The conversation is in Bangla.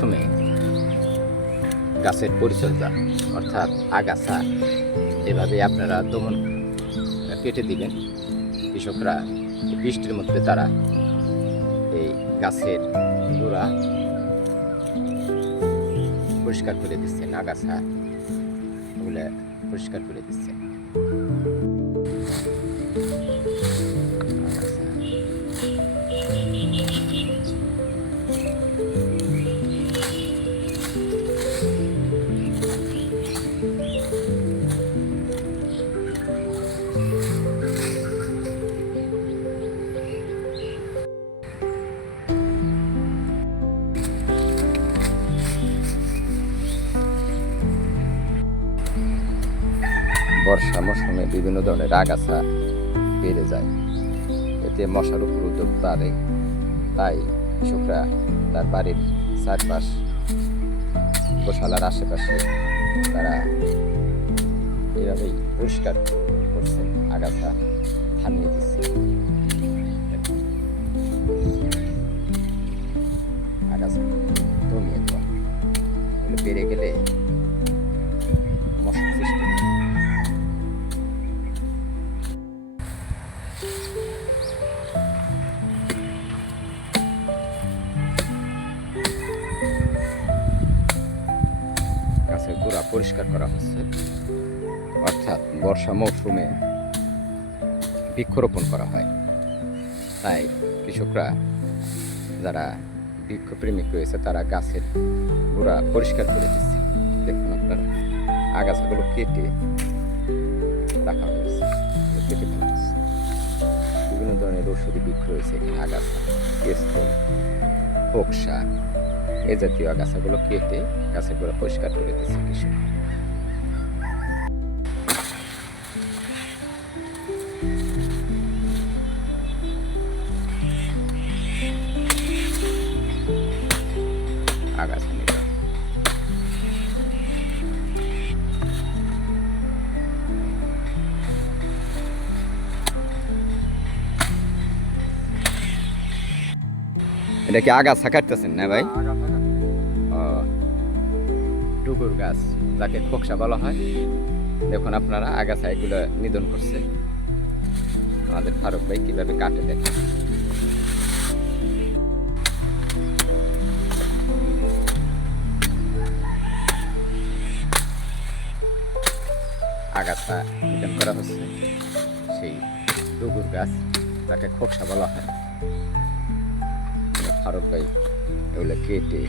মৌসুমে গাছের পরিচর্যা অর্থাৎ আগাছা এভাবে আপনারা দমন কেটে দিবেন। কৃষকরা বৃষ্টির মধ্যে তারা এই গাছের গোড়া পরিষ্কার করে দিচ্ছেন, আগাছা ওগুলো পরিষ্কার করে দিচ্ছেন। বর্ষা মৌসুমে বিভিন্ন ধরনের আগাছা বেড়ে যায়, এতে মশার উপদ্রব বাড়ে। তাই কৃষকরা তার বাড়ির চারপাশ, গোশালার আশেপাশে তারা এভাবেই পরিষ্কার করছেন, আগাছা থামিয়ে দিচ্ছে। আগাছা কমিয়ে দেওয়া, বেড়ে গেলে মশার সৃষ্টি হয়। গাছের গোড়া পরিষ্কার করা হচ্ছে, অর্থাৎ বর্ষা মৌসুমে বৃক্ষরোপণ করা হয়। তাই কৃষকরা যারা বৃক্ষপ্রেমিক রয়েছে তারা গাছের গোড়া পরিষ্কার করে দিচ্ছে। দেখুন আপনারা, আগাছাগুলো কেটে রাখা হয়েছে, কেটে ফেলা হচ্ছে। বিভিন্ন ধরনের ঔষধি বৃক্ষ রয়েছে এখানে, আগাছা, কেস্তর, ফোকসা, এ জাতীয় আগাছাগুলো কেটে গাছের গোড়া পরিষ্কার করে দিচ্ছে কৃষক। আগাছা নিধন। এটা কি আগাছা কাটতেছেন না ভাই? টুকুর গাছ যাকে খোকসা বলা হয়, দেখুন আপনারা আগাছা এগুলো নিধন করছে। আমাদের ফারুক ভাই কিভাবে কাটে দেখেন। আগাছা নিধন করা হচ্ছে সেই ডুগুর গাছ যাকে খোকসা বলা হয়। ফারুক ভাই এগুলো কেটে